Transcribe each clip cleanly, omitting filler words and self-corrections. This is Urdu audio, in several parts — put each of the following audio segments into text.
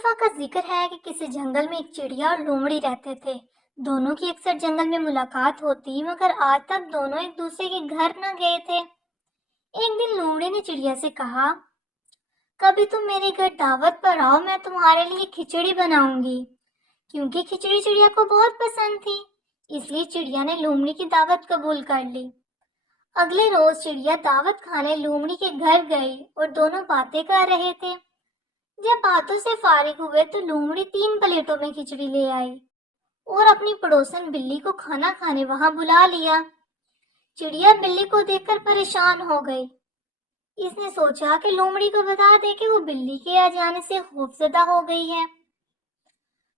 دفعہ کا ذکر ہے کہ کسی جنگل میں ایک چڑیا اور لومڑی رہتے تھے۔ دونوں کی اکثر جنگل میں ملاقات ہوتی، مگر آج تک دونوں ایک دوسرے کے گھر نہ گئے تھے۔ ایک دن لومڑی نے چڑیا سے کہا، کبھی تم میرے گھر دعوت پر آؤ، میں تمہارے لیے کھچڑی بناؤں گی۔ کیونکہ کھچڑی چڑیا کو بہت پسند تھی، اس لیے چڑیا نے لومڑی کی دعوت قبول کر لی۔ اگلے روز چڑیا دعوت کھانے لومڑی کے گھر گئی اور دونوں باتیں کر رہے تھے۔ جب باتوں سے فارغ ہوئے تو لومڑی 3 پلیٹوں میں کھچڑی لے آئی اور اپنی پڑوسن بلی کو کھانا کھانے وہاں بلا لیا۔ چڑیا بلی کو دیکھ کر پریشان ہو گئی۔ اس نے سوچا کہ لومڑی کو بتا دے کہ وہ بلی کے آ جانے سے خوفزدہ ہو گئی ہے،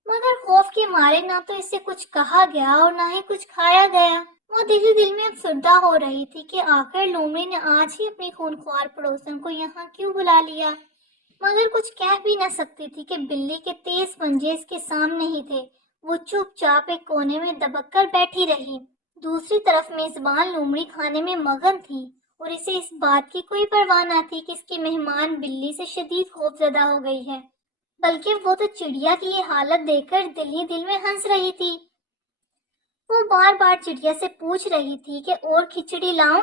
مگر خوف کے مارے نہ تو اس سے کچھ کہا گیا اور نہ ہی کچھ کھایا گیا۔ وہ دل ہی دل میں افسردہ ہو رہی تھی کہ آخر لومڑی نے آج ہی اپنی خونخوار پڑوسن کو یہاں کیوں بلا لیا، مگر کچھ کہہ بھی نہ سکتی تھی کہ بلی کے تیز پنجے اس کے سامنے ہی تھے۔ وہ چپ چاپ ایک کونے میں دبک کر بیٹھی رہی۔ دوسری طرف میزبان لومڑی کھانے میں مگن تھی اور اسے اس بات کی کوئی پرواہ نہ تھی کہ اس کی مہمان بلی سے شدید خوفزدہ ہو گئی ہے، بلکہ وہ تو چڑیا کی یہ حالت دیکھ کر دل ہی دل میں ہنس رہی تھی۔ وہ بار بار چڑیا سے پوچھ رہی تھی کہ اور کھچڑی لاؤں،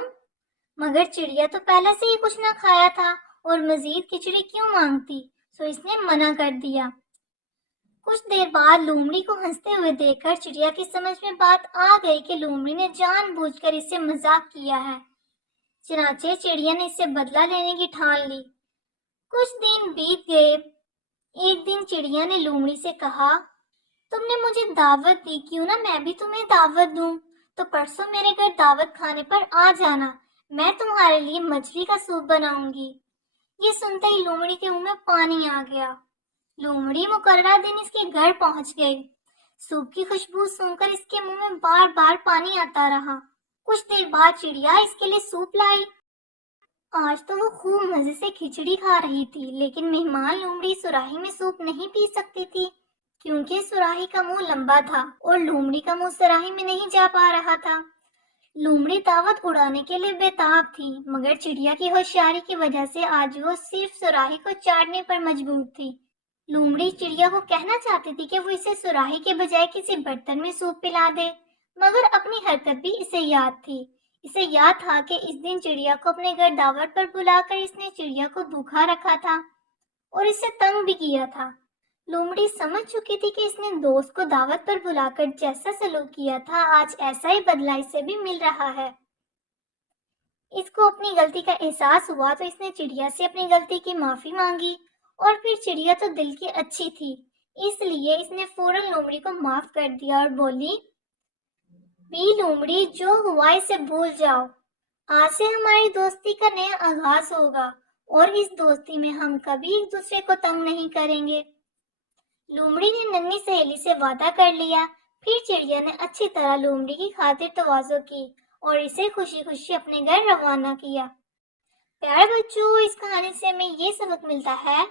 مگر چڑیا تو پہلے سے ہی کچھ نہ کھایا تھا اور مزید کھچڑی کیوں مانگتی، سو اس نے منع کر دیا۔ کچھ دیر بعد لومڑی کو ہنستے ہوئے دیکھ کر چڑیا کی سمجھ میں بات آ گئی کہ لومڑی نے جان بوجھ کر اس سے مذاق کیا ہے۔ چنانچہ چڑیا نے اس سے بدلہ لینے کی ٹھان لی۔ کچھ دن بیت گئے۔ ایک دن چڑیا نے لومڑی سے کہا، تم نے مجھے دعوت دی، کیوں نہ میں بھی تمہیں دعوت دوں؟ تو پرسوں میرے گھر دعوت کھانے پر آ جانا، میں تمہارے لیے مچھلی کا سوپ بناؤں گی۔ یہ سنتے ہی لومڑی کے منہ میں پانی آ گیا۔ لومڑی مقررہ دن اس کے گھر پہنچ گئی۔ سوپ کی خوشبو سن کر اس کے منہ میں بار بار پانی آتا رہا۔ کچھ دیر بعد چڑیا اس کے لیے سوپ لائی۔ آج تو وہ خوب مزے سے کھچڑی کھا رہی تھی، لیکن مہمان لومڑی سراہی میں سوپ نہیں پی سکتی تھی، کیونکہ سراہی کا منہ لمبا تھا اور لومڑی کا منہ سراہی میں نہیں جا پا رہا تھا۔ لومڑی دعوت اڑانے کے لیے بےتاب تھی، مگر چڑیا کی ہوشیاری کی وجہ سے آج وہ صرف سراہی کو چاٹنے پر مجبور تھی۔ لومڑی چڑیا کو کہنا چاہتی تھی کہ وہ اسے سراہی کے بجائے کسی برتن میں سوپ پلا دے، مگر اپنی حرکت بھی اسے یاد تھی۔ اسے یاد تھا کہ اس دن چڑیا کو اپنے گھر دعوت پر بلا کر اس نے چڑیا کو بھوکا رکھا تھا اور اسے تنگ بھی کیا تھا۔ لومڑی سمجھ چکی تھی کہ اس نے دوست کو دعوت پر بلا کر جیسا سلوک کیا تھا، آج ایسا ہی بدلہ اسے بھی مل رہا ہے۔ اس کو اپنی غلطی کا احساس ہوا تو اس نے چڑیا سے اپنی غلطی کی معافی مانگی، اور پھر چڑیا تو دل کی اچھی تھی، اس لیے اس نے فوراً لومڑی کو معاف کر دیا اور بولی، لومڑی جو ہوا اسے بھول جاؤ، آج سے ہماری دوستی کا نیا آغاز ہوگا اور اس دوستی میں ہم کبھی ایک دوسرے کو تنگ نہیں کریں گے۔ لومڑی نے ننھی سہیلی سے وعدہ کر لیا۔ پھر چڑیا نے اچھی طرح لومڑی کی خاطر تواضع کی اور اسے خوشی خوشی اپنے گھر روانہ کیا۔ پیارے بچوں، اس کہانی سے ہمیں یہ سبق ملتا ہے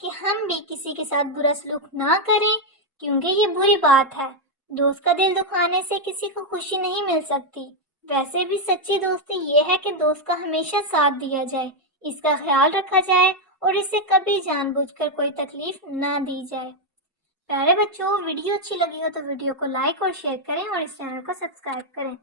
کہ ہم بھی کسی کے ساتھ برا سلوک نہ کریں، کیونکہ یہ بری بات ہے۔ دوست کا دل دکھانے سے کسی کو خوشی نہیں مل سکتی۔ ویسے بھی سچی دوستی یہ ہے کہ دوست کا ہمیشہ ساتھ دیا جائے، اس کا خیال رکھا جائے اور اسے کبھی جان بوجھ کر کوئی تکلیف نہ دی جائے۔ پیارے بچوں، ویڈیو اچھی لگی ہو تو ویڈیو کو لائک اور شیئر کریں اور اس چینل کو سبسکرائب کریں۔